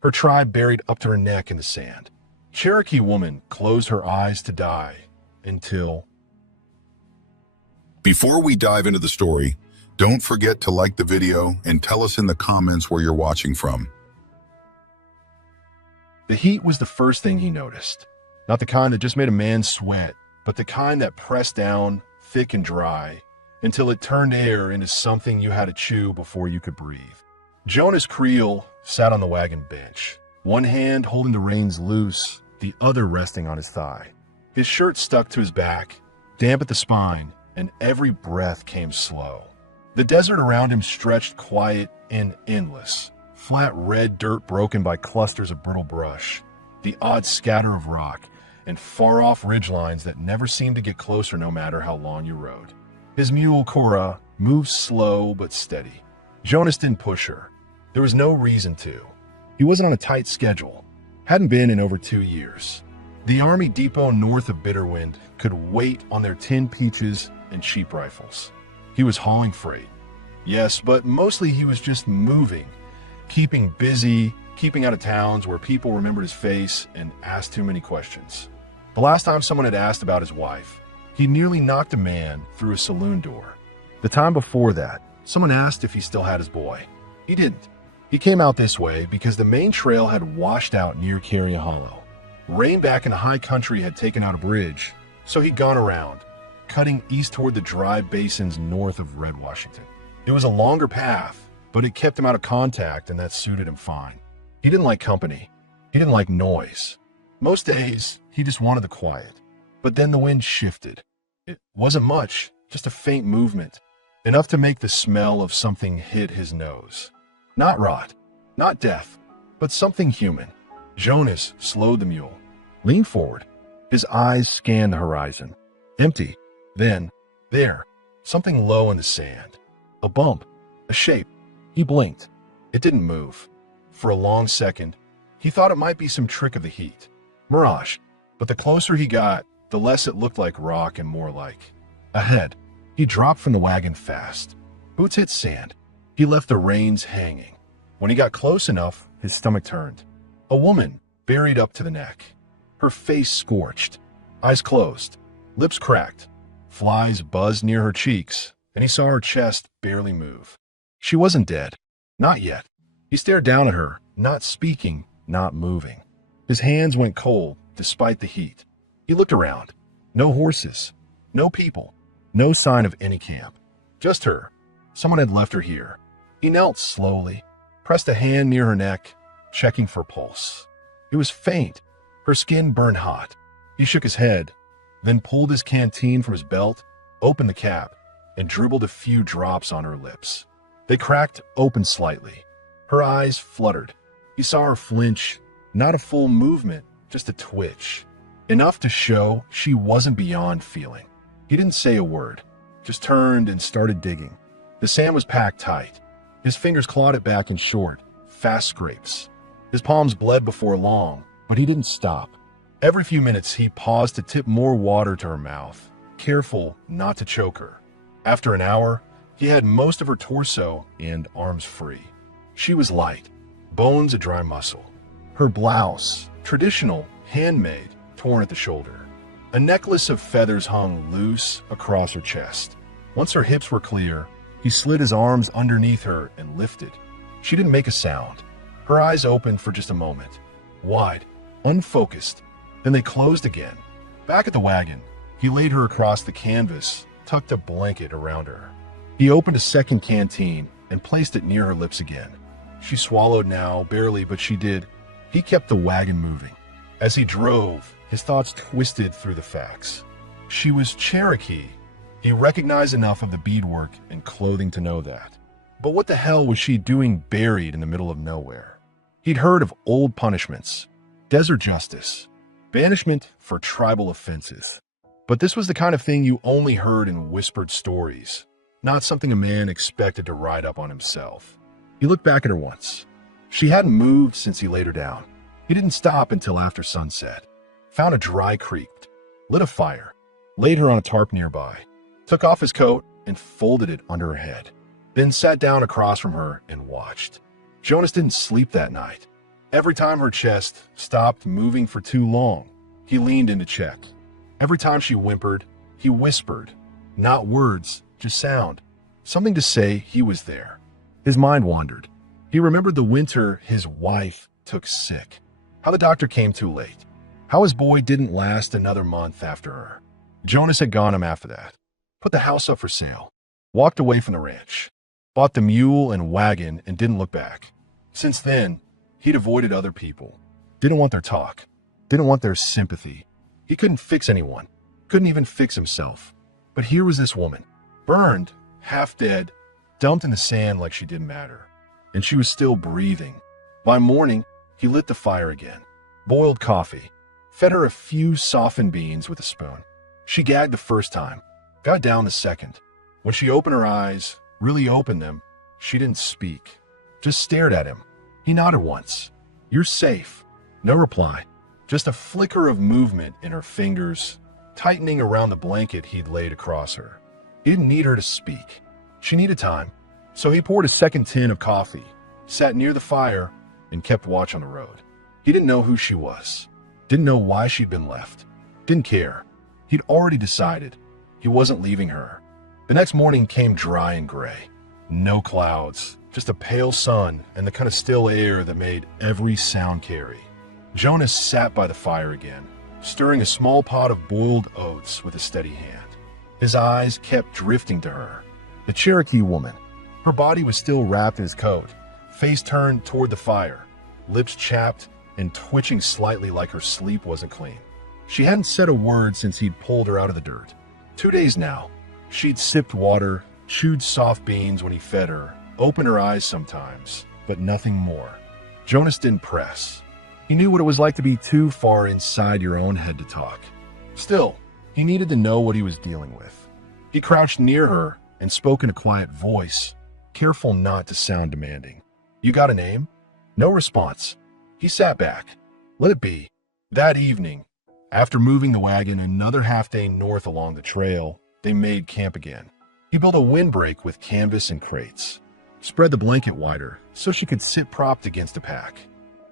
her tribe buried up to her neck in the sand. Cherokee woman closed her eyes to die until... Before we dive into the story, don't forget to like the video and tell us in the comments where you're watching from. The heat was the first thing he noticed. Not the kind that just made a man sweat, but the kind that pressed down, thick and dry, until it turned air into something you had to chew before you could breathe. Jonas Creel sat on the wagon bench, one hand holding the reins loose, the other resting on his thigh. His shirt stuck to his back, damp at the spine, and every breath came slow. The desert around him stretched quiet and endless, flat red dirt broken by clusters of brittle brush, the odd scatter of rock, and far-off ridgelines that never seemed to get closer no matter how long you rode. His mule, Cora, moved slow but steady. Jonas didn't push her. There was no reason to. He wasn't on a tight schedule. Hadn't been in over 2 years. The Army depot north of Bitterwind could wait on their tin peaches and cheap rifles. He was hauling freight. Yes, but mostly he was just moving, keeping busy, keeping out of towns where people remembered his face and asked too many questions. The last time someone had asked about his wife, he nearly knocked a man through a saloon door. The time before that, someone asked if he still had his boy. He didn't. He came out this way because the main trail had washed out near Carrier Hollow. Rain back in the high country had taken out a bridge, so he'd gone around, cutting east toward the dry basins north of Red Washington. It was a longer path, but it kept him out of contact, and that suited him fine. He didn't like company. He didn't like noise. Most days, he just wanted the quiet. But then the wind shifted. It wasn't much, just a faint movement, enough to make the smell of something hit his nose. Not rot, not death, but something human. Jonas slowed the mule, leaned forward. His eyes scanned the horizon. Empty. Then, there, something low in the sand. A bump, a shape. He blinked. It didn't move. For a long second, he thought it might be some trick of the heat. Mirage. But the closer he got, the less it looked like rock and more like. Ahead, he dropped from the wagon fast. Boots hit sand. He left the reins hanging. When he got close enough, his stomach turned. A woman, buried up to the neck. Her face scorched. Eyes closed. Lips cracked. Flies buzzed near her cheeks, and he saw her chest barely move. She wasn't dead. Not yet. He stared down at her, not speaking, not moving. His hands went cold, despite the heat. He looked around. No horses. No people. No sign of any camp. Just her. Someone had left her here. He knelt slowly, pressed a hand near her neck, checking for pulse. It was faint. Her skin burned hot. He shook his head, then pulled his canteen from his belt, opened the cap, and dribbled a few drops on her lips. They cracked open slightly. Her eyes fluttered. He saw her flinch, not a full movement, just a twitch. Enough to show she wasn't beyond feeling. He didn't say a word, just turned and started digging. The sand was packed tight. His fingers clawed it back in short, fast scrapes. His palms bled before long, but he didn't stop. Every few minutes, he paused to tip more water to her mouth, careful not to choke her. After an hour, he had most of her torso and arms free. She was light, bones a dry muscle. Her blouse, traditional, handmade, torn at the shoulder. A necklace of feathers hung loose across her chest. Once her hips were clear, he slid his arms underneath her and lifted. She didn't make a sound. Her eyes opened for just a moment, wide, unfocused. Then they closed again. Back at the wagon, he laid her across the canvas, tucked a blanket around her. He opened a second canteen and placed it near her lips again. She swallowed now, barely, but she did. He kept the wagon moving. As he drove, his thoughts twisted through the facts. She was Cherokee. He recognized enough of the beadwork and clothing to know that. But what the hell was she doing buried in the middle of nowhere? He'd heard of old punishments, desert justice, banishment for tribal offenses. But this was the kind of thing you only heard in whispered stories, not something a man expected to ride up on himself. He looked back at her once. She hadn't moved since he laid her down. He didn't stop until after sunset. Found a dry creek, lit a fire, laid her on a tarp nearby, took off his coat and folded it under her head, then sat down across from her and watched. Jonas didn't sleep that night. Every time her chest stopped moving for too long, he leaned in to check. Every time she whimpered, he whispered. Not words, just sound. Something to say he was there. His mind wandered. He remembered the winter his wife took sick. How the doctor came too late. How his boy didn't last another month after her. Jonas had gone him after that. Put the house up for sale. Walked away from the ranch. Bought the mule and wagon and didn't look back. Since then, he'd avoided other people. Didn't want their talk. Didn't want their sympathy. He couldn't fix anyone. Couldn't even fix himself. But here was this woman. Burned, half dead, dumped in the sand like she didn't matter. And she was still breathing. By morning, he lit the fire again. Boiled coffee. Fed her a few softened beans with a spoon. She gagged the first time. Got down the second. When she opened her eyes, really opened them, she didn't speak. Just stared at him. He nodded once. You're safe. No reply. Just a flicker of movement in her fingers, tightening around the blanket he'd laid across her. He didn't need her to speak. She needed time. So he poured a second tin of coffee, sat near the fire, and kept watch on the road. He didn't know who she was. Didn't know why she'd been left. Didn't care. He'd already decided he wasn't leaving her. The next morning came dry and gray. No clouds, just a pale sun and the kind of still air that made every sound carry. Jonas sat by the fire again, stirring a small pot of boiled oats with a steady hand. His eyes kept drifting to her. The Cherokee woman. Her body was still wrapped in his coat, face turned toward the fire, lips chapped and twitching slightly like her sleep wasn't clean. She hadn't said a word since he'd pulled her out of the dirt. 2 days now. She'd sipped water, chewed soft beans when he fed her, opened her eyes sometimes, but nothing more. Jonas didn't press. He knew what it was like to be too far inside your own head to talk. Still, he needed to know what he was dealing with. He crouched near her and spoke in a quiet voice, careful not to sound demanding. You got a name? No response. He sat back. Let it be. That evening, after moving the wagon another half day north along the trail, they made camp again. He built a windbreak with canvas and crates, spread the blanket wider so she could sit propped against a pack.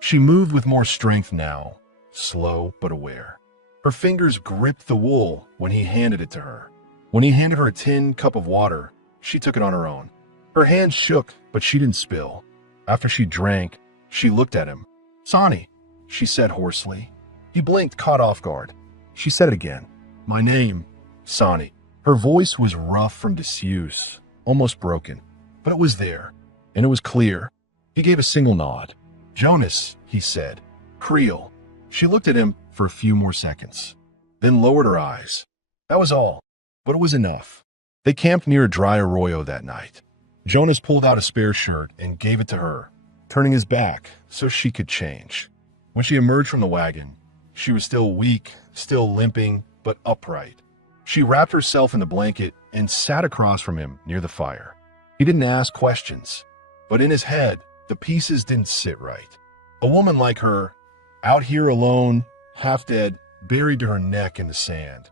She moved with more strength now, slow but aware. Her fingers gripped the wool when he handed it to her. When he handed her a tin cup of water, she took it on her own. Her hand shook, but she didn't spill. After she drank, she looked at him. Sonny, she said hoarsely. He blinked, caught off guard. She said it again. My name, Sonny. Her voice was rough from disuse, almost broken, but it was there, and it was clear. He gave a single nod. Jonas, he said. Creel. She looked at him for a few more seconds, then lowered her eyes. That was all, but it was enough. They camped near a dry arroyo that night. Jonas pulled out a spare shirt and gave it to her, turning his back so she could change. When she emerged from the wagon, she was still weak, still limping, but upright. She wrapped herself in the blanket and sat across from him near the fire. He didn't ask questions, but in his head, the pieces didn't sit right. A woman like her, out here alone, half dead, buried to her neck in the sand.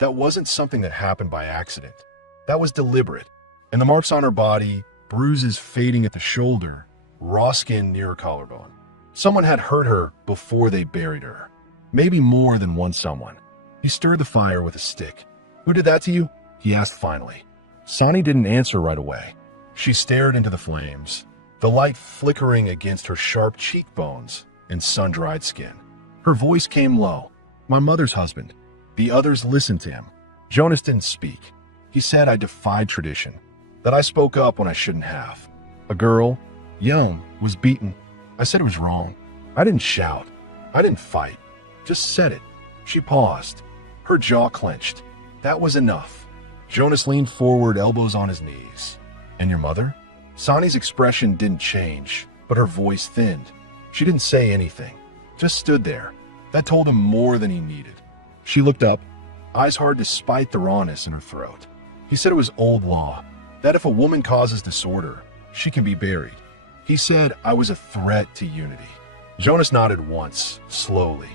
That wasn't something that happened by accident. That was deliberate. And the marks on her body, bruises fading at the shoulder, raw skin near her collarbone. Someone had hurt her before they buried her. Maybe more than one someone. He stirred the fire with a stick. Who did that to you? He asked finally. Sonny didn't answer right away. She stared into the flames, the light flickering against her sharp cheekbones and sun-dried skin. Her voice came low. My mother's husband. The others listened to him. Jonas didn't speak. He said I defied tradition, that I spoke up when I shouldn't have. A girl, young, was beaten. I said it was wrong. I didn't shout. I didn't fight. Just said it. She paused. Her jaw clenched. That was enough. Jonas leaned forward, elbows on his knees. And your mother? Sonny's expression didn't change, but her voice thinned. She didn't say anything, just stood there. That told him more than he needed. She looked up, eyes hard despite the rawness in her throat. He said it was old law, that if a woman causes disorder, she can be buried. He said I was a threat to unity. Jonas nodded once, slowly.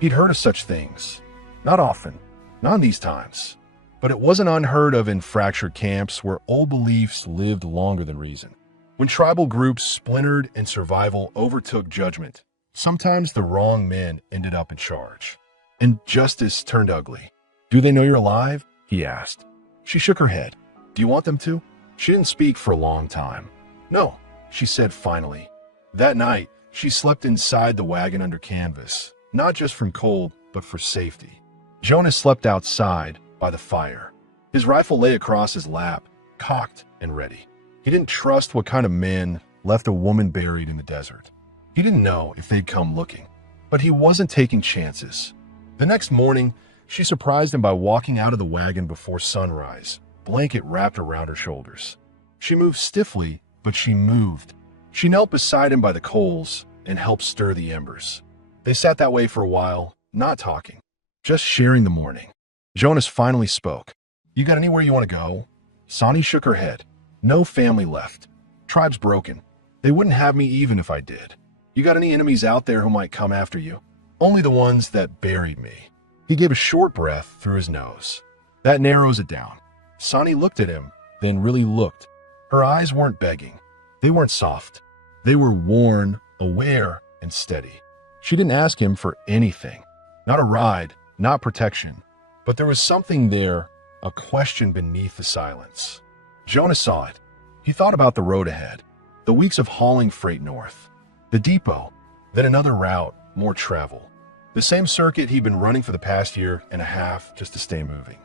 He'd heard of such things. Not often, not in these times. But it wasn't unheard of in fractured camps where old beliefs lived longer than reason. When tribal groups splintered and survival overtook judgment, Sometimes the wrong men ended up in charge, and justice turned ugly. Do they know you're alive? He asked. She shook her head. Do you want them to? She didn't speak for a long time. No, she said finally. That night, she slept inside the wagon under canvas, not just from cold, but for safety. Jonas slept outside by the fire. His rifle lay across his lap, cocked and ready. He didn't trust what kind of men left a woman buried in the desert. He didn't know if they'd come looking, but he wasn't taking chances. The next morning, she surprised him by walking out of the wagon before sunrise, blanket wrapped around her shoulders. She moved stiffly, but she moved. She knelt beside him by the coals and helped stir the embers. They sat that way for a while, not talking, just sharing the morning. Jonas finally spoke. You got anywhere you want to go? Sonny shook her head. No family left. Tribe's broken. They wouldn't have me even if I did. You got any enemies out there who might come after you? Only the ones that buried me. He gave a short breath through his nose. That narrows it down. Sonny looked at him, then really looked. Her eyes weren't begging. They weren't soft. They were worn, aware, and steady. She didn't ask him for anything. Not a ride, not protection. But there was something there, a question beneath the silence. Jonas saw it. He thought about the road ahead, the weeks of hauling freight north, the depot, then another route, more travel. The same circuit he'd been running for the past year and a half just to stay moving.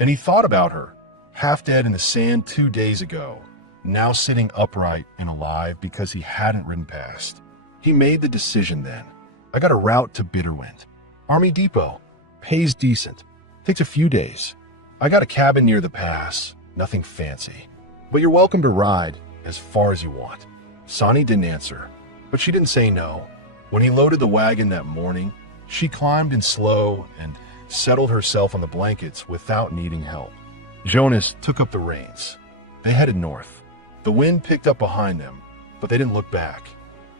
And he thought about her, half dead in the sand 2 days ago, now sitting upright and alive because he hadn't ridden past. He made the decision then. I got a route to Bitterwind. Army Depot. Pays decent. Takes a few days. I got a cabin near the pass. Nothing fancy. But you're welcome to ride as far as you want. Sonny didn't answer, but she didn't say no. When he loaded the wagon that morning, she climbed in slow and settled herself on the blankets without needing help. Jonas took up the reins. They headed north. The wind picked up behind them, but they didn't look back.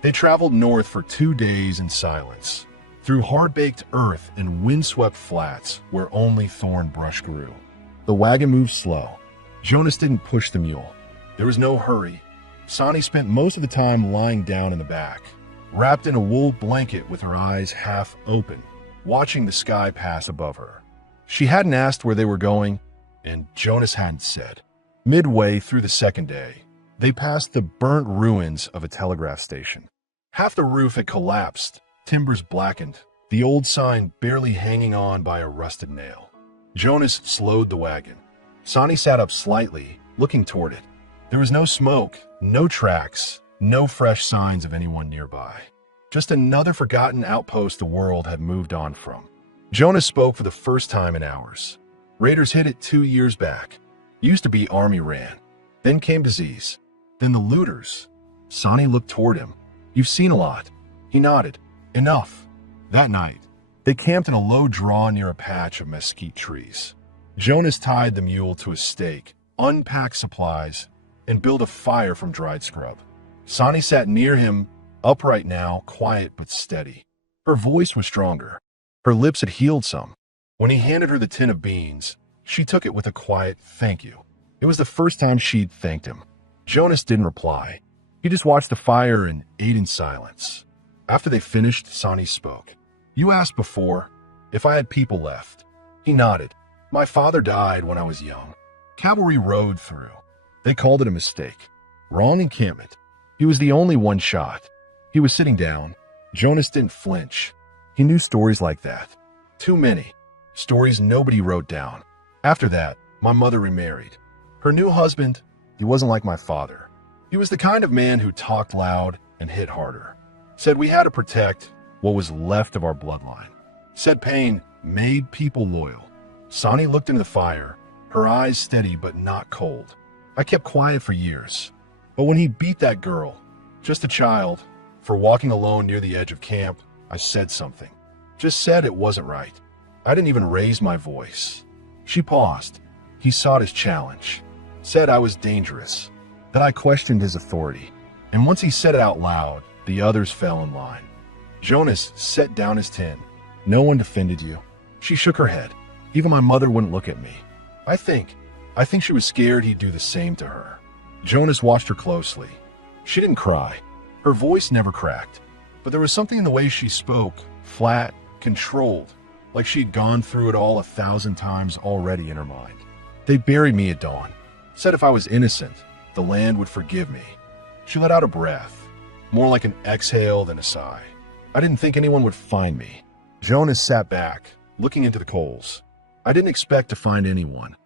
They traveled north for 2 days in silence, through hard-baked earth and windswept flats where only thorn brush grew. The wagon moved slow. Jonas didn't push the mule. There was no hurry. Sonny spent most of the time lying down in the back, wrapped in a wool blanket with her eyes half open, watching the sky pass above her. She hadn't asked where they were going, and Jonas hadn't said. Midway through the second day, they passed the burnt ruins of a telegraph station. Half the roof had collapsed, timbers blackened, the old sign barely hanging on by a rusted nail. Jonas slowed the wagon. Sonny sat up slightly, looking toward it. There was no smoke, no tracks, no fresh signs of anyone nearby. Just another forgotten outpost the world had moved on from. Jonas spoke for the first time in hours. Raiders hit it 2 years back. Used to be Army ran. Then came disease. Then the looters. Sonny looked toward him. You've seen a lot. He nodded. Enough. That night, they camped in a low draw near a patch of mesquite trees. Jonas tied the mule to a stake, unpacked supplies, and built a fire from dried scrub. Sonny sat near him, upright now, quiet but steady. Her voice was stronger. Her lips had healed some. When he handed her the tin of beans, she took it with a quiet thank you. It was the first time she'd thanked him. Jonas didn't reply. He just watched the fire and ate in silence. After they finished, Sonny spoke. You asked before if I had people left. He nodded. My father died when I was young. Cavalry rode through. They called it a mistake. Wrong encampment. He was the only one shot. He was sitting down. Jonas didn't flinch. He knew stories like that. Too many. Stories nobody wrote down. After that, my mother remarried. Her new husband, he wasn't like my father. He was the kind of man who talked loud and hit harder. Said we had to protect what was left of our bloodline. Said pain made people loyal. Sonny looked into the fire, her eyes steady but not cold. I kept quiet for years. But when he beat that girl, just a child, for walking alone near the edge of camp, I said something. Just said it wasn't right. I didn't even raise my voice. She paused. He sought his challenge. Said I was dangerous. That I questioned his authority. And once he said it out loud, the others fell in line. Jonas set down his tin. No one defended you. She shook her head. Even my mother wouldn't look at me. I think she was scared he'd do the same to her. Jonas watched her closely. She didn't cry. Her voice never cracked. But there was something in the way she spoke, flat, controlled, like she'd gone through it all 1,000 times already in her mind. They buried me at dawn. Said if I was innocent, the land would forgive me. She let out a breath, more like an exhale than a sigh. I didn't think anyone would find me. Jonas sat back, looking into the coals. I didn't expect to find anyone.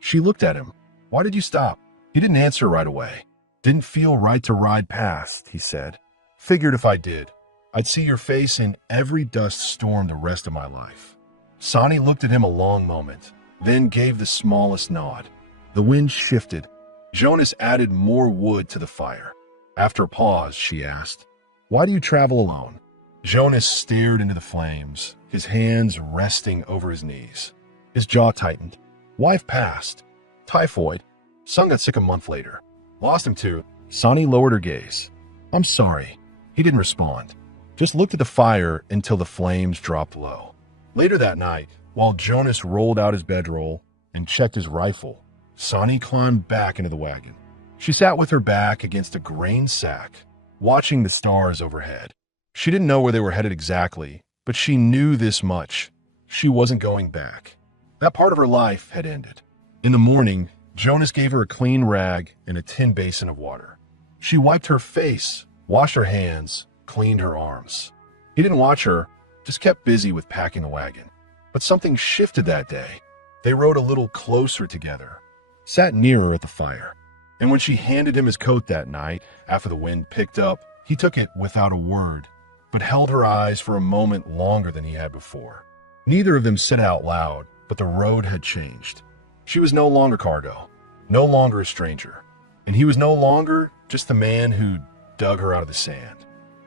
She looked at him. Why did you stop? He didn't answer right away. Didn't feel right to ride past, he said. Figured if I did, I'd see your face in every dust storm the rest of my life. Sonny looked at him a long moment, then gave the smallest nod. The wind shifted. Jonas added more wood to the fire. After a pause, she asked, "Why do you travel alone?" Jonas stared into the flames, his hands resting over his knees. His jaw tightened. Wife passed. Typhoid. Son got sick a month later. Lost him too. Sonny lowered her gaze. "I'm sorry." He didn't respond. Just looked at the fire until the flames dropped low. Later that night, while Jonas rolled out his bedroll and checked his rifle, Sonny climbed back into the wagon. She sat with her back against a grain sack, watching the stars overhead. She didn't know where they were headed exactly, but she knew this much. She wasn't going back. That part of her life had ended. In the morning, Jonas gave her a clean rag and a tin basin of water. She wiped her face, washed her hands, cleaned her arms. He didn't watch her, just kept busy with packing the wagon. But something shifted that day. They rode a little closer together, sat nearer at the fire. And when she handed him his coat that night, after the wind picked up, he took it without a word, but held her eyes for a moment longer than he had before. Neither of them said it out loud, but the road had changed. She was no longer cargo, no longer a stranger, and he was no longer just the man who dug her out of the sand.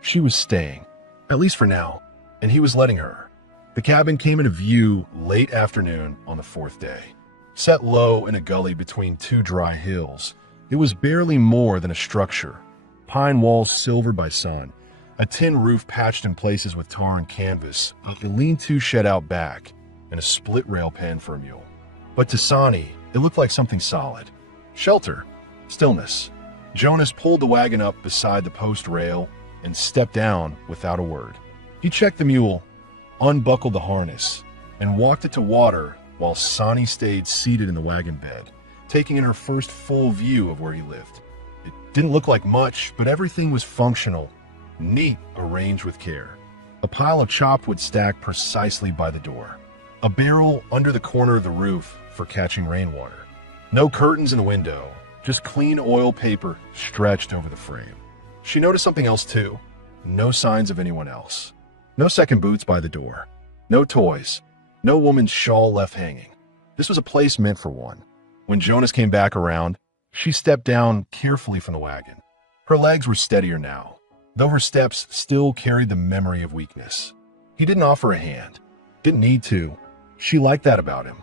She was staying, at least for now, and he was letting her. The cabin came into view late afternoon on the fourth day. Set low in a gully between two dry hills, it was barely more than a structure. Pine walls silvered by sun, a tin roof patched in places with tar and canvas, a lean-to shed out back, and a split rail pen for a mule. But to Sonny, it looked like something solid. Shelter, stillness. Jonas pulled the wagon up beside the post rail and stepped down without a word. He checked the mule, unbuckled the harness, and walked it to water while Sonny stayed seated in the wagon bed, taking in her first full view of where he lived. It didn't look like much, but everything was functional, neat, arranged with care. A pile of chopped wood stacked precisely by the door. A barrel under the corner of the roof for catching rainwater. No curtains in the window, just clean oil paper stretched over the frame. She noticed something else too. No signs of anyone else. No second boots by the door. No toys. No woman's shawl left hanging. This was a place meant for one. When Jonas came back around, she stepped down carefully from the wagon. Her legs were steadier now, though her steps still carried the memory of weakness. He didn't offer a hand. Didn't need to. She liked that about him.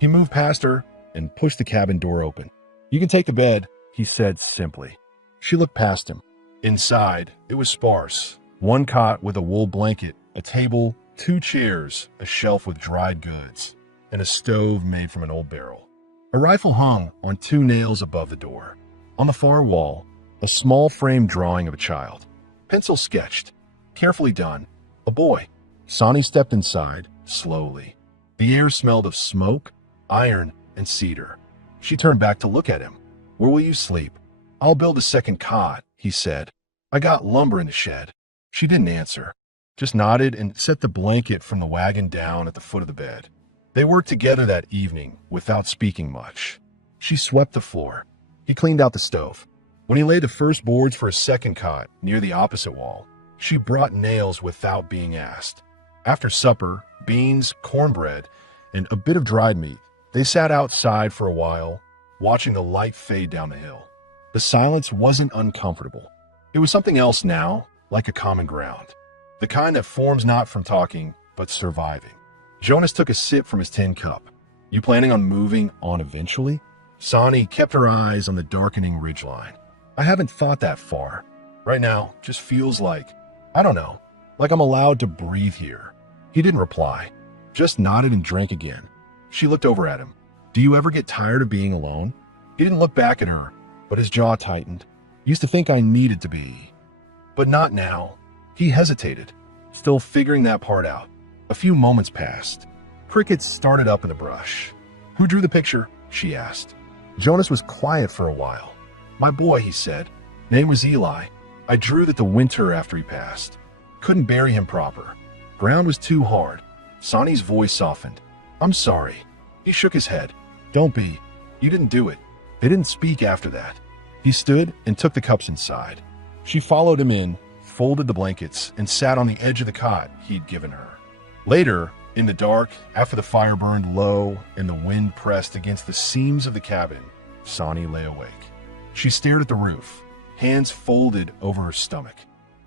He moved past her and pushed the cabin door open. "You can take the bed," he said simply. She looked past him. Inside, it was sparse. One cot with a wool blanket, a table, 2 chairs, a shelf with dried goods, and a stove made from an old barrel. A rifle hung on 2 nails above the door. On the far wall, a small frame drawing of a child. Pencil sketched, carefully done. A boy. Sonny stepped inside, slowly. The air smelled of smoke, iron, and cedar. She turned back to look at him. "Where will you sleep?" "I'll build a second cot," he said. "I got lumber in the shed." She didn't answer, just nodded and set the blanket from the wagon down at the foot of the bed. They worked together that evening without speaking much. She swept the floor. He cleaned out the stove. When he laid the first boards for a second cot near the opposite wall, she brought nails without being asked. After supper, beans, cornbread, and a bit of dried meat, they sat outside for a while, watching the light fade down the hill. The silence wasn't uncomfortable. It was something else now, like a common ground. The kind that forms not from talking, but surviving. Jonas took a sip from his tin cup. "You planning on moving on eventually?" Sonny kept her eyes on the darkening ridgeline. "I haven't thought that far. Right now, just feels like, I don't know, like I'm allowed to breathe here." He didn't reply, just nodded and drank again. She looked over at him. "Do you ever get tired of being alone?" He didn't look back at her, but his jaw tightened. "Used to think I needed to be, but not now. He hesitated, still figuring that part out. A few moments passed. Crickets started up in the brush. "Who drew the picture?" she asked. Jonas was quiet for a while. "My boy," he said. "Name was Eli. I drew that the winter after he passed. Couldn't bury him proper. Ground was too hard." Sonny's voice softened. "I'm sorry." He shook his head. "Don't be. You didn't do it." They didn't speak after that. He stood and took the cups inside. She followed him in, folded the blankets, and sat on the edge of the cot he'd given her. Later, in the dark, after the fire burned low and the wind pressed against the seams of the cabin, Sonny lay awake. She stared at the roof, hands folded over her stomach.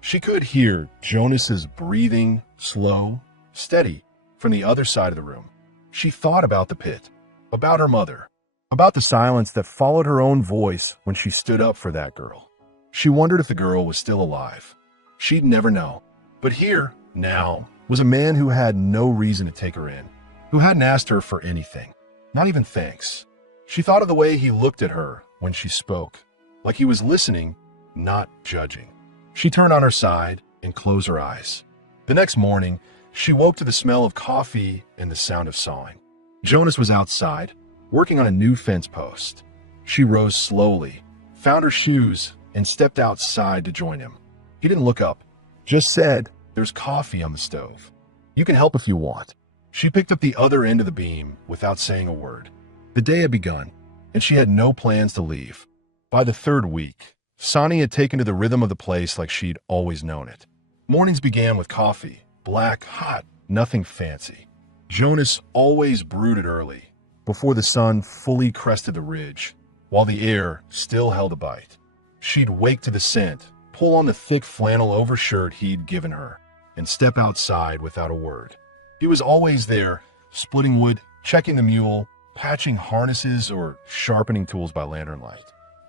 She could hear Jonas's breathing, slow, steady, from the other side of the room. She thought about the pit, about her mother, about the silence that followed her own voice when she stood up for that girl. She wondered if the girl was still alive. She'd never know. But here, now, was a man who had no reason to take her in, who hadn't asked her for anything, not even thanks. She thought of the way he looked at her when she spoke, like he was listening, not judging. She turned on her side and closed her eyes. The next morning, she woke to the smell of coffee and the sound of sawing. Jonas was outside, working on a new fence post. She rose slowly, found her shoes, and stepped outside to join him. He didn't look up, just said, "There's coffee on the stove. You can help if you want." She picked up the other end of the beam without saying a word. The day had begun, and she had no plans to leave. By the third week, Sonny had taken to the rhythm of the place like she'd always known it. Mornings began with coffee, black, hot, nothing fancy. Jonas always brewed it early, before the sun fully crested the ridge, while the air still held a bite. She'd wake to the scent, pull on the thick flannel overshirt he'd given her, and step outside without a word. He was always there, splitting wood, checking the mule, patching harnesses, or sharpening tools by lantern light.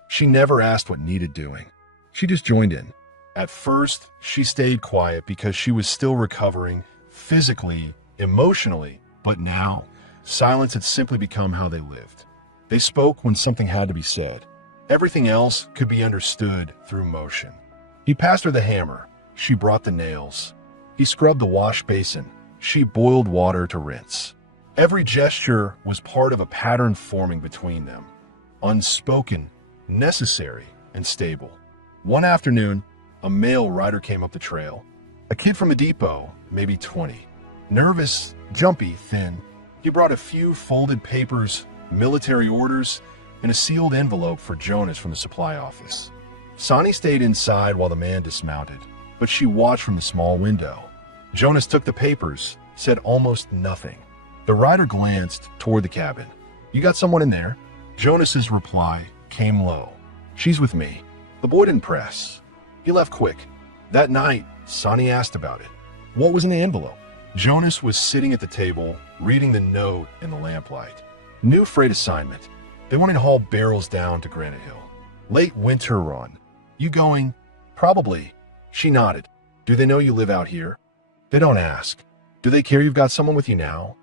She never asked what needed doing. She just joined in. At first, she stayed quiet because she was still recovering, physically, emotionally, but now, silence had simply become how they lived. They spoke when something had to be said. Everything else could be understood through motion. He passed her the hammer. She brought the nails. He scrubbed the wash basin. She boiled water to rinse. Every gesture was part of a pattern forming between them. Unspoken, necessary, and stable. One afternoon, a male rider came up the trail. A kid from a depot, maybe 20. Nervous, jumpy, thin. He brought a few folded papers, military orders, and a sealed envelope for Jonas from the supply office. Sonny stayed inside while the man dismounted, but she watched from the small window. Jonas took the papers, said almost nothing. The rider glanced toward the cabin. "You got someone in there?" Jonas's reply came low. "She's with me." The boy didn't press. He left quick. That night, Sonny asked about it. What was in the envelope? Jonas was sitting at the table, reading the note in the lamplight. New freight assignment. They wanted to haul barrels down to Granite Hill. Late winter run. You going? Probably. She nodded. Do they know you live out here? They don't ask. Do they care you've got someone with you now?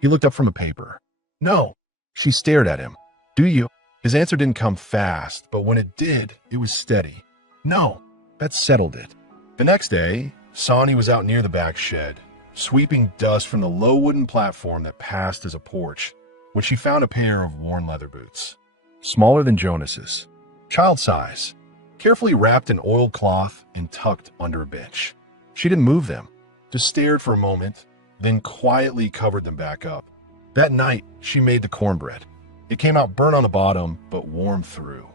He looked up from a paper. No. She stared at him. Do you? His answer didn't come fast, but when it did, it was steady. No. That settled it. The next day, Sonny was out near the back shed, sweeping dust from the low wooden platform that passed as a porch, when she found a pair of worn leather boots. Smaller than Jonas's. Child size. Carefully wrapped in oiled cloth and tucked under a bench. She didn't move them, just stared for a moment, then quietly covered them back up. That night, she made the cornbread. It came out burnt on the bottom, but warm through.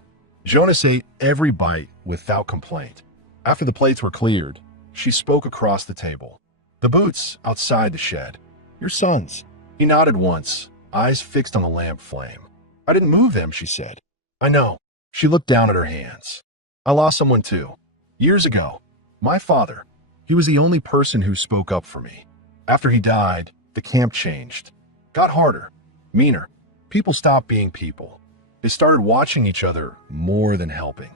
Jonas ate every bite without complaint. After the plates were cleared, she spoke across the table. The boots outside the shed. Your son's. He nodded once, eyes fixed on the lamp flame. I didn't move them, she said. I know. She looked down at her hands. I lost someone too. Years ago. My father. He was the only person who spoke up for me. After he died, the camp changed. Got harder. Meaner. People stopped being people. They started watching each other more than helping.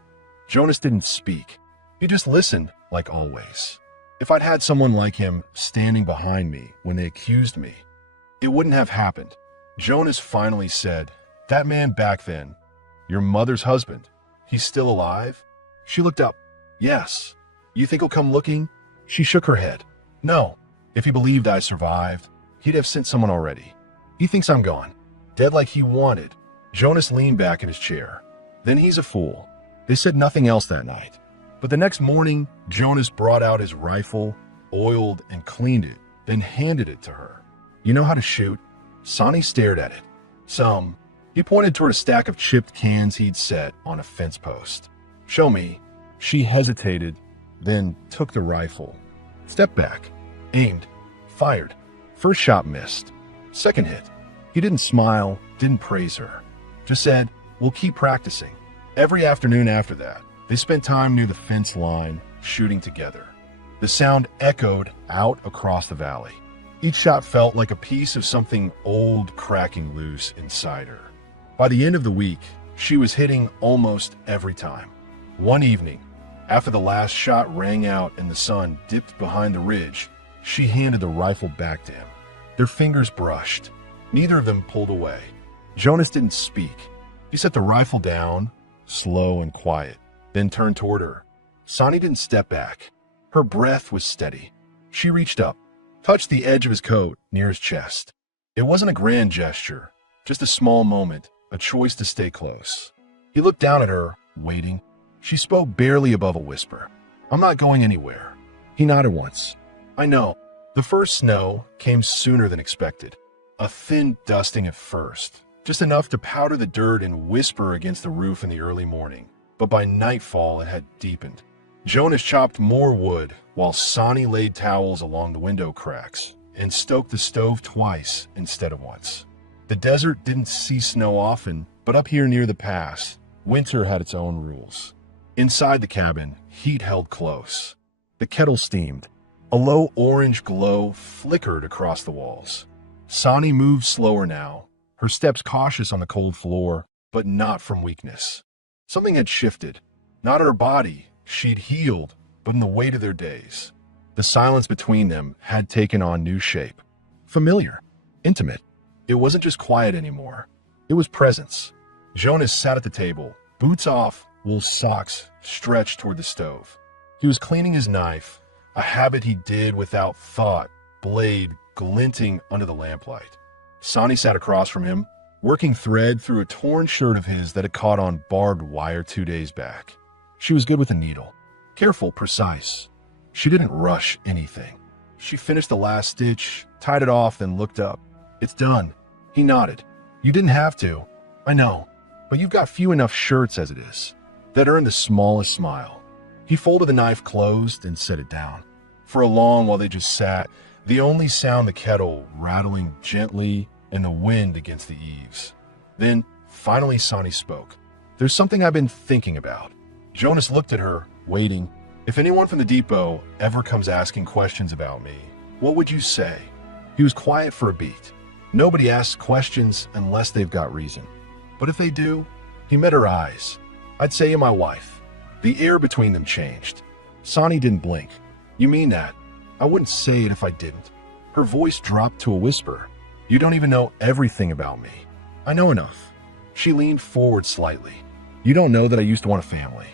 Jonas didn't speak. He just listened, like always. If I'd had someone like him standing behind me when they accused me, it wouldn't have happened. Jonas finally said, that man back then, your mother's husband, he's still alive? She looked up. Yes. You think he'll come looking? She shook her head. No. If he believed I survived, he'd have sent someone already. He thinks I'm gone. Dead like he wanted. Jonas leaned back in his chair. Then he's a fool. They said nothing else that night. But the next morning, Jonas brought out his rifle, oiled and cleaned it, then handed it to her. You know how to shoot? Sonny stared at it. Some. He pointed toward a stack of chipped cans he'd set on a fence post. Show me. She hesitated, then took the rifle. Stepped back. Aimed. Fired. First shot missed. Second hit. He didn't smile, didn't praise her. Just said, we'll keep practicing. Every afternoon after that, they spent time near the fence line, shooting together. The sound echoed out across the valley. Each shot felt like a piece of something old cracking loose inside her. By the end of the week, she was hitting almost every time. One evening, after the last shot rang out and the sun dipped behind the ridge, she handed the rifle back to him. Their fingers brushed. Neither of them pulled away. Jonas didn't speak. He set the rifle down, slow and quiet, then turned toward her. Sonny didn't step back. Her breath was steady. She reached up, touched the edge of his coat near his chest. It wasn't a grand gesture, just a small moment, a choice to stay close. He looked down at her, waiting. She spoke barely above a whisper. I'm not going anywhere. He nodded once. I know. The first snow came sooner than expected. A thin dusting at first, just enough to powder the dirt and whisper against the roof in the early morning. But by nightfall it had deepened. Jonas chopped more wood while Sonny laid towels along the window cracks and stoked the stove twice instead of once. The desert didn't see snow often, but up here near the pass, winter had its own rules. Inside the cabin, heat held close. The kettle steamed. A low orange glow flickered across the walls. Sonny moved slower now, her steps cautious on the cold floor, but not from weakness. Something had shifted. Not in her body, she'd healed, but in the weight of their days. The silence between them had taken on new shape. Familiar. Intimate. It wasn't just quiet anymore. It was presence. Jonas sat at the table, boots off, wool socks stretched toward the stove. He was cleaning his knife, a habit he did without thought, blade glinting under the lamplight. Sonny sat across from him, working thread through a torn shirt of his that had caught on barbed wire 2 days back. She was good with a needle. Careful, precise. She didn't rush anything. She finished the last stitch, tied it off, then looked up. It's done. He nodded. You didn't have to. I know. But you've got few enough shirts as it is. That earned the smallest smile. He folded the knife closed and set it down. For a long while they just sat, the only sound the kettle rattling gently and the wind against the eaves. Then, finally Sonny spoke. There's something I've been thinking about. Jonas looked at her, waiting. If anyone from the depot ever comes asking questions about me, what would you say? He was quiet for a beat. Nobody asks questions unless they've got reason. But if they do, he met her eyes. I'd say you're my wife. The air between them changed. Sonny didn't blink. You mean that? I wouldn't say it if I didn't. Her voice dropped to a whisper. You don't even know everything about me. I know enough. She leaned forward slightly. You don't know that I used to want a family.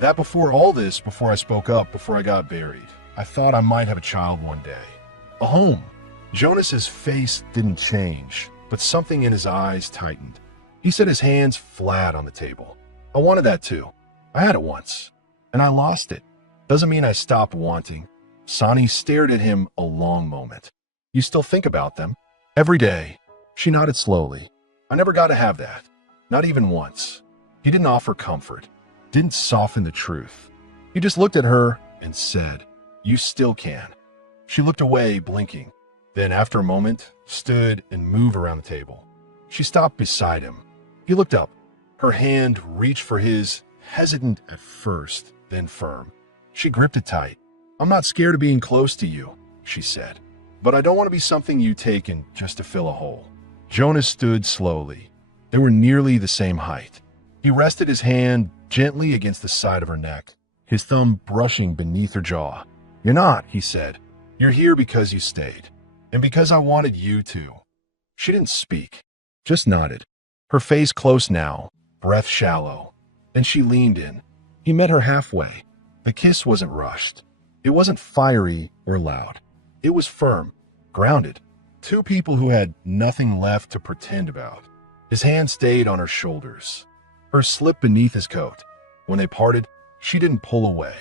That before all this, before I spoke up, before I got buried, I thought I might have a child one day. A home. Jonas's face didn't change, but something in his eyes tightened. He set his hands flat on the table. I wanted that too. I had it once, and I lost it. Doesn't mean I stopped wanting. Sonny stared at him a long moment. You still think about them? Every day. She nodded slowly. I never got to have that. Not even once. He didn't offer comfort. Didn't soften the truth. He just looked at her and said, You still can. She looked away, blinking. Then, after a moment, stood and moved around the table. She stopped beside him. He looked up. Her hand reached for his, hesitant at first, then firm. She gripped it tight. I'm not scared of being close to you, she said. But I don't want to be something you take in just to fill a hole. Jonas stood slowly. They were nearly the same height. He rested his hand gently against the side of her neck, his thumb brushing beneath her jaw. You're not, he said. You're here because you stayed. And because I wanted you to. She didn't speak, just nodded. Her face close now, breath shallow. Then she leaned in. He met her halfway. The kiss wasn't rushed. It wasn't fiery or loud. It was firm, grounded. Two people who had nothing left to pretend about. His hand stayed on her shoulders. Hers slipped beneath his coat. When they parted, she didn't pull away.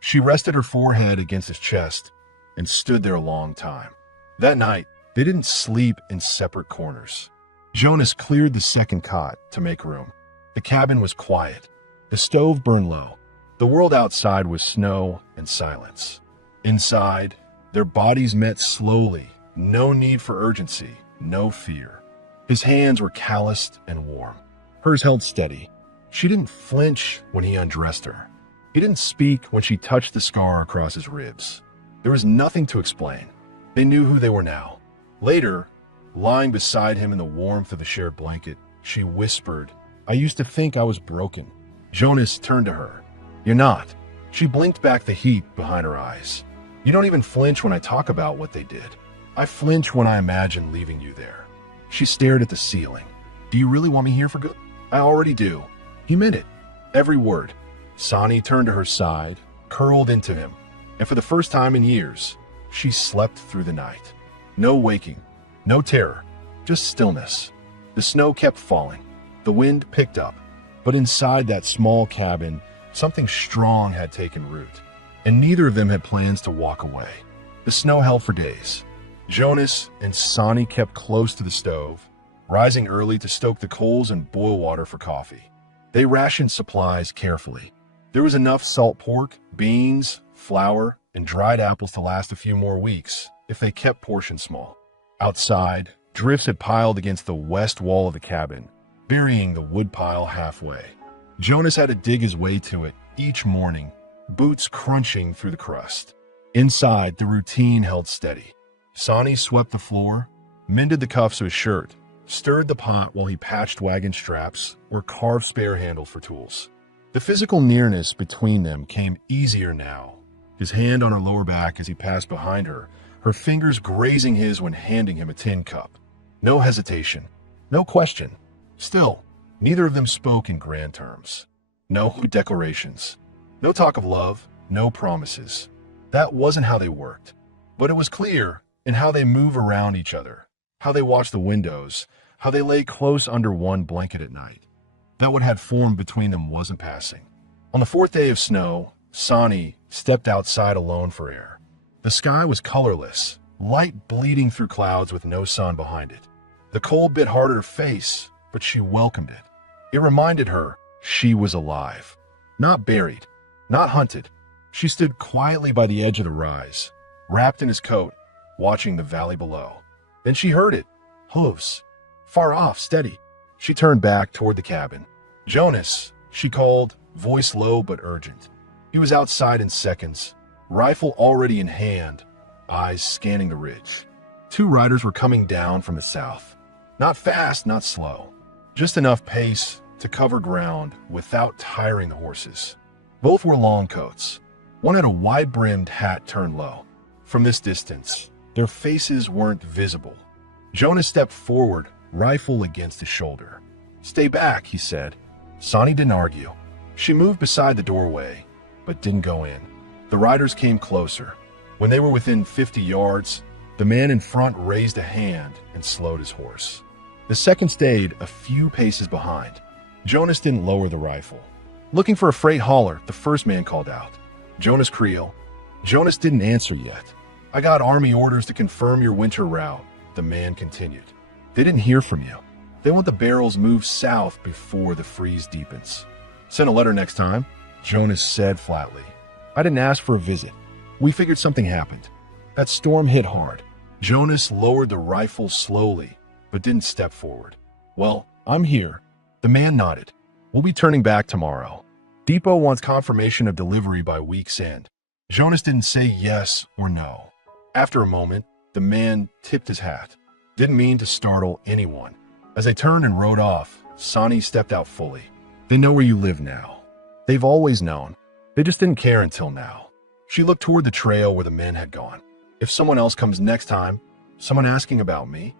She rested her forehead against his chest and stood there a long time. That night, they didn't sleep in separate corners. Jonas cleared the second cot to make room. The cabin was quiet. The stove burned low. The world outside was snow and silence. Inside, their bodies met slowly. No need for urgency, no fear. His hands were calloused and warm. Hers held steady. She didn't flinch when he undressed her. He didn't speak when she touched the scar across his ribs. There was nothing to explain. They knew who they were now. Later, lying beside him in the warmth of the shared blanket, she whispered, "I used to think I was broken." Jonas turned to her. "You're not." She blinked back the heat behind her eyes. "You don't even flinch when I talk about what they did. I flinch when I imagine leaving you there." She stared at the ceiling. "Do you really want me here for good?" "I already do." He meant it. Every word. Sonny turned to her side, curled into him, and for the first time in years, she slept through the night. No waking, no terror, just stillness. The snow kept falling. The wind picked up. But inside that small cabin, something strong had taken root, and neither of them had plans to walk away. The snow held for days. Jonas and Sonny kept close to the stove, rising early to stoke the coals and boil water for coffee. They rationed supplies carefully. There was enough salt pork, beans, flour, and dried apples to last a few more weeks if they kept portions small. Outside, drifts had piled against the west wall of the cabin, burying the woodpile halfway. Jonas had to dig his way to it each morning, boots crunching through the crust. Inside, the routine held steady. Sonny swept the floor, mended the cuffs of his shirt, stirred the pot while he patched wagon straps or carved spare handles for tools. The physical nearness between them came easier now, his hand on her lower back as he passed behind her, her fingers grazing his when handing him a tin cup. No hesitation, no question. Still, neither of them spoke in grand terms. No declarations. No talk of love, no promises. That wasn't how they worked. But it was clear in how they move around each other, how they watch the windows, how they lay close under one blanket at night. That what had formed between them wasn't passing. On the fourth day of snow, Sonny stepped outside alone for air. The sky was colorless, light bleeding through clouds with no sun behind it. The cold bit hard at her face, but she welcomed it. It reminded her she was alive. Not buried, not hunted. She stood quietly by the edge of the rise, wrapped in his coat, watching the valley below. Then she heard it. Hooves. Far off, steady. She turned back toward the cabin. "Jonas," she called, voice low but urgent. He was outside in seconds, rifle already in hand, eyes scanning the ridge. Two riders were coming down from the south. Not fast, not slow. Just enough pace to cover ground without tiring the horses. Both wore long coats. One had a wide-brimmed hat turned low. From this distance, their faces weren't visible. Jonas stepped forward, rifle against his shoulder. "Stay back," he said. Sonny didn't argue. She moved beside the doorway, but didn't go in. The riders came closer. When they were within 50 yards, the man in front raised a hand and slowed his horse. The second stayed a few paces behind. Jonas didn't lower the rifle. "Looking for a freight hauler," the first man called out. Jonas Creel. Jonas didn't answer yet. "I got Army orders to confirm your winter route," the man continued. "They didn't hear from you. They want the barrels moved south before the freeze deepens." "Send a letter next time," Jonas said flatly. "I didn't ask for a visit. We figured something happened." That storm hit hard. Jonas lowered the rifle slowly, but didn't step forward. "Well, I'm here." The man nodded. "We'll be turning back tomorrow. Depot wants confirmation of delivery by week's end." Jonas didn't say yes or no. After a moment, the man tipped his hat. Didn't mean to startle anyone. As they turned and rode off, Sonny stepped out fully. "They know where you live now. They've always known. They just didn't care until now." She looked toward the trail where the men had gone. "If someone else comes next time, someone asking about me."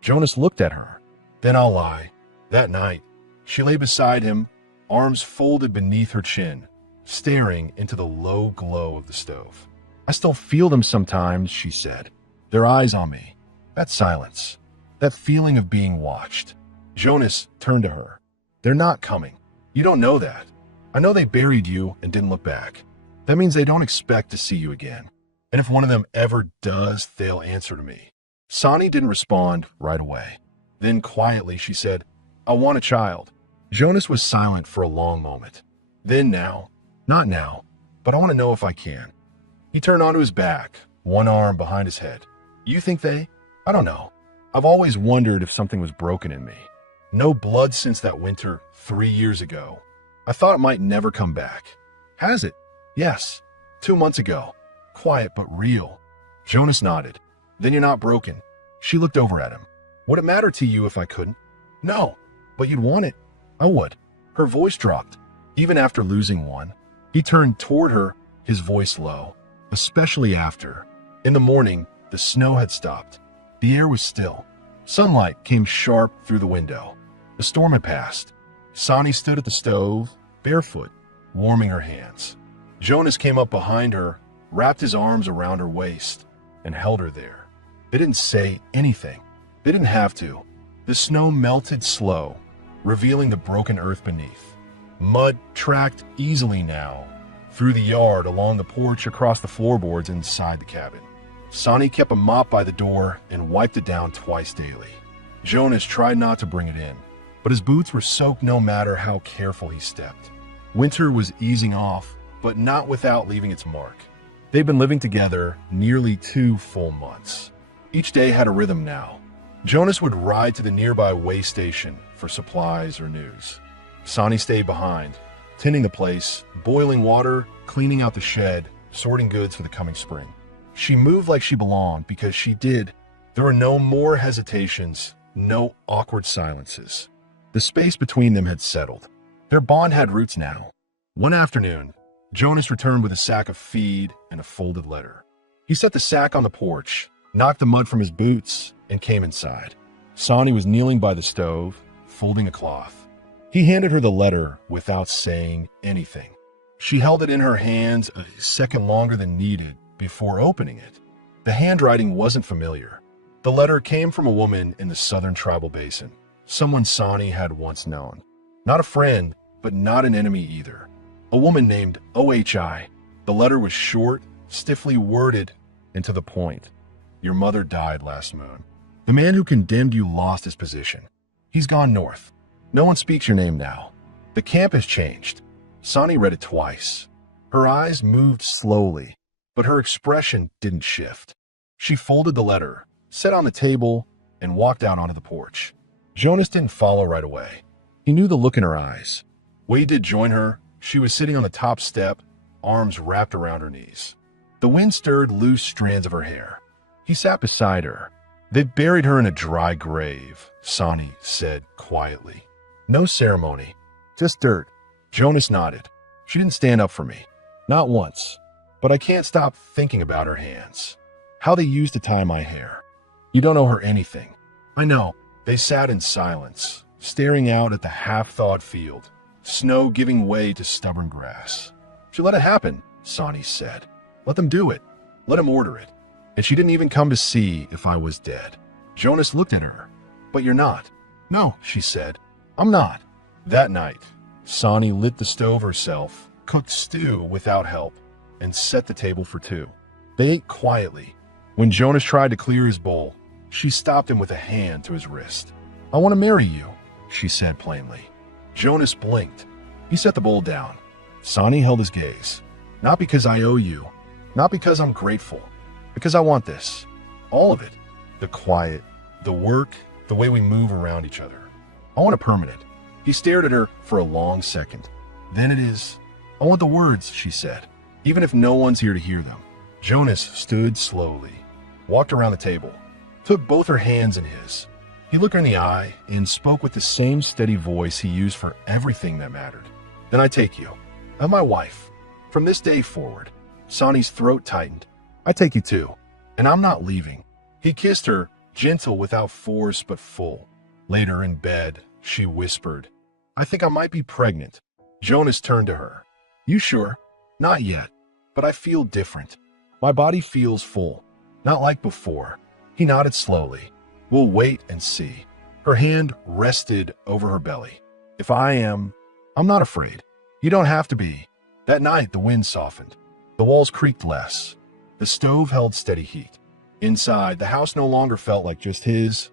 Jonas looked at her. "Then I'll lie." That night, she lay beside him, arms folded beneath her chin, staring into the low glow of the stove. I still feel them sometimes, she said. Their eyes on me. That silence. That feeling of being watched. Jonas turned to her. They're not coming. You don't know that. I know they buried you and didn't look back. That means they don't expect to see you again. And if one of them ever does, they'll answer to me. Sonny didn't respond right away. Then quietly she said, I want a child. Jonas was silent for a long moment. Then now, not now, but I want to know if I can. He turned onto his back, one arm behind his head. You think they? I don't know. I've always wondered if something was broken in me. No blood since that winter 3 years ago. I thought it might never come back. Has it? Yes. 2 months ago. Quiet but real. Jonas nodded. Then you're not broken. She looked over at him. Would it matter to you if I couldn't? No, but you'd want it. I would. Her voice dropped. Even after losing one, he turned toward her, his voice low, especially after. In the morning, the snow had stopped. The air was still. Sunlight came sharp through the window. The storm had passed. Sonny stood at the stove, barefoot, warming her hands. Jonas came up behind her, wrapped his arms around her waist, and held her there. They didn't say anything. They didn't have to. The snow melted slow, revealing the broken earth beneath. Mud tracked easily now, through the yard, along the porch, across the floorboards inside the cabin. Sonny kept a mop by the door and wiped it down twice daily. Jonas tried not to bring it in, but his boots were soaked no matter how careful he stepped. Winter was easing off, but not without leaving its mark. They'd been living together nearly 2 full months. Each day had a rhythm now. Jonas would ride to the nearby way station for supplies or news. Sonny stayed behind, tending the place, boiling water, cleaning out the shed, sorting goods for the coming spring. She moved like she belonged because she did. There were no more hesitations, no awkward silences. The space between them had settled. Their bond had roots now. One afternoon, Jonas returned with a sack of feed and a folded letter. He set the sack on the porch, knocked the mud from his boots, and came inside. Sonny was kneeling by the stove, folding a cloth. He handed her the letter without saying anything. She held it in her hands a second longer than needed before opening it. The handwriting wasn't familiar. The letter came from a woman in the southern tribal basin, someone Sonny had once known. Not a friend, but not an enemy either. A woman named Ohi. The letter was short, stiffly worded, and to the point. Your mother died last moon. The man who condemned you lost his position. He's gone north. No one speaks your name now. The camp has changed. Sonny read it twice. Her eyes moved slowly, but her expression didn't shift. She folded the letter, set on the table, and walked out onto the porch. Jonas didn't follow right away. He knew the look in her eyes. Wade did join her. She was sitting on the top step, arms wrapped around her knees. The wind stirred loose strands of her hair. He sat beside her. They'd buried her in a dry grave, Sonny said quietly. No ceremony, just dirt. Jonas nodded. She didn't stand up for me. Not once. But I can't stop thinking about her hands. How they used to tie my hair. You don't owe her anything. I know. They sat in silence, staring out at the half-thawed field, snow giving way to stubborn grass. She let it happen, Sonny said. Let them do it. Let him order it. And she didn't even come to see if I was dead. Jonas looked at her. But you're not. No, she said. I'm not. That night, Sonny lit the stove herself, cooked stew without help, and set the table for 2. They ate quietly. When Jonas tried to clear his bowl, she stopped him with a hand to his wrist. I want to marry you, she said plainly. Jonas blinked. He set the bowl down. Sonny held his gaze. Not because I owe you, not because I'm grateful, because I want this. All of it. The quiet, the work, the way we move around each other. I want it permanent. He stared at her for a long second. Then it is, I want the words, she said, even if no one's here to hear them. Jonas stood slowly, walked around the table, took both her hands in his. He looked her in the eye and spoke with the same steady voice he used for everything that mattered. Then I take you. I'm my wife. From this day forward. Sonny's throat tightened. I take you too. And I'm not leaving. He kissed her, gentle without force but full. Later in bed, she whispered, I think I might be pregnant. Jonas turned to her. You sure? Not yet, but I feel different. My body feels full. Not like before. He nodded slowly. We'll wait and see. Her hand rested over her belly. If I am, I'm not afraid. You don't have to be. That night, the wind softened. The walls creaked less. The stove held steady heat. Inside, the house no longer felt like just his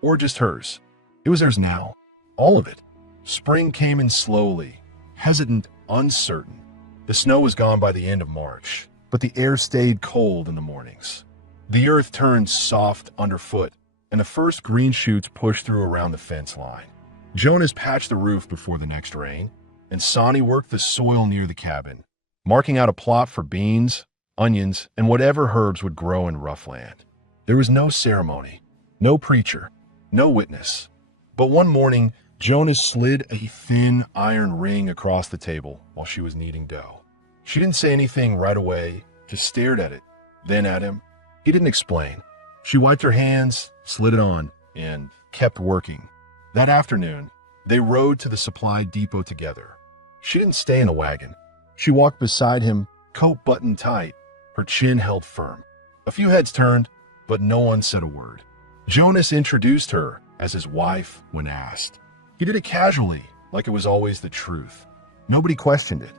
or just hers. It was theirs now. All of it. Spring came in slowly, hesitant, uncertain. The snow was gone by the end of March, but the air stayed cold in the mornings. The earth turned soft underfoot, and the first green shoots pushed through around the fence line. Jonas patched the roof before the next rain, and Sonny worked the soil near the cabin, marking out a plot for beans, onions, and whatever herbs would grow in rough land. There was no ceremony, no preacher, no witness. But one morning, Jonas slid a thin iron ring across the table while she was kneading dough. She didn't say anything right away, just stared at it, then at him. He didn't explain. She wiped her hands, slid it on, and kept working. That afternoon, they rode to the supply depot together. She didn't stay in the wagon. She walked beside him, coat buttoned tight, her chin held firm. A few heads turned, but no one said a word. Jonas introduced her as his wife when asked. He did it casually, like it was always the truth. Nobody questioned it.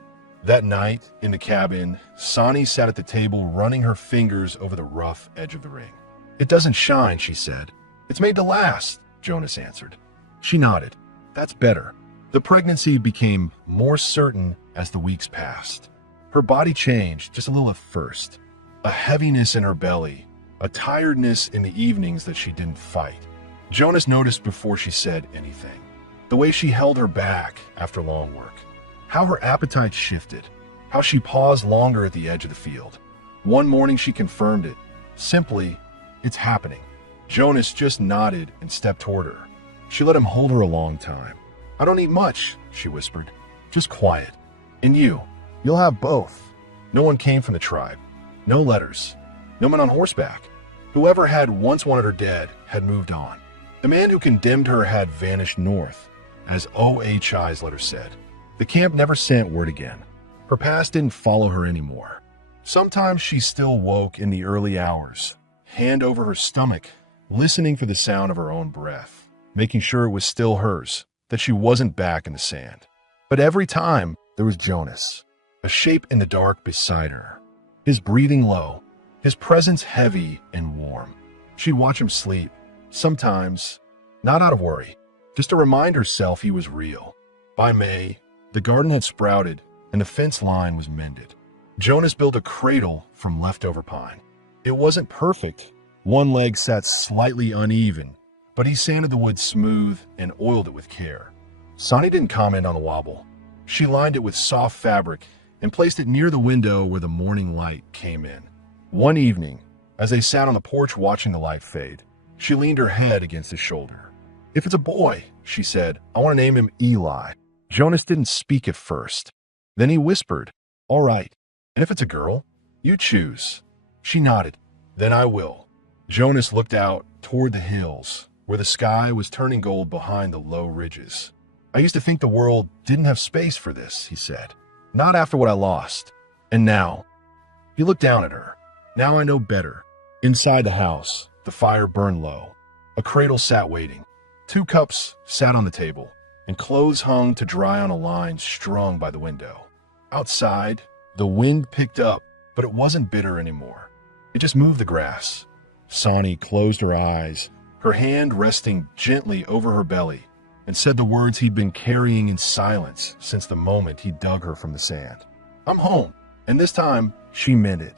That night, in the cabin, Sonny sat at the table running her fingers over the rough edge of the ring. It doesn't shine, she said. It's made to last, Jonas answered. She nodded. That's better. The pregnancy became more certain as the weeks passed. Her body changed just a little at first. A heaviness in her belly, a tiredness in the evenings that she didn't fight. Jonas noticed before she said anything. The way she held her back after long work. How her appetite shifted. How she paused longer at the edge of the field. One morning she confirmed it. Simply, it's happening. Jonas just nodded and stepped toward her. She let him hold her a long time. I don't eat much, she whispered. Just quiet. And you'll have both. No one came from the tribe. No letters. No men on horseback. Whoever had once wanted her dead had moved on. The man who condemned her had vanished north, as OHI's letter said. The camp never sent word again. Her past didn't follow her anymore. Sometimes she still woke in the early hours, hand over her stomach, listening for the sound of her own breath, making sure it was still hers, that she wasn't back in the sand. But every time, there was Jonas, a shape in the dark beside her, his breathing low, his presence heavy and warm. She'd watch him sleep, sometimes, not out of worry, just to remind herself he was real. By May, the garden had sprouted and the fence line was mended. Jonas built a cradle from leftover pine. It wasn't perfect. One leg sat slightly uneven, but he sanded the wood smooth and oiled it with care. Sonny didn't comment on the wobble. She lined it with soft fabric and placed it near the window where the morning light came in. One evening, as they sat on the porch watching the light fade, she leaned her head against his shoulder. If it's a boy, she said, I want to name him Eli. Jonas didn't speak at first. Then he whispered, all right. And if it's a girl, you choose. She nodded. Then I will. Jonas looked out toward the hills, where the sky was turning gold behind the low ridges. I used to think the world didn't have space for this, he said. Not after what I lost. And now. He looked down at her. Now I know better. Inside the house, the fire burned low. A cradle sat waiting. 2 cups sat on the table, and clothes hung to dry on a line strung by the window. Outside, the wind picked up, but it wasn't bitter anymore. It just moved the grass. Sonny closed her eyes, her hand resting gently over her belly, and said the words he'd been carrying in silence since the moment he dug her from the sand. I'm home, and this time she meant it.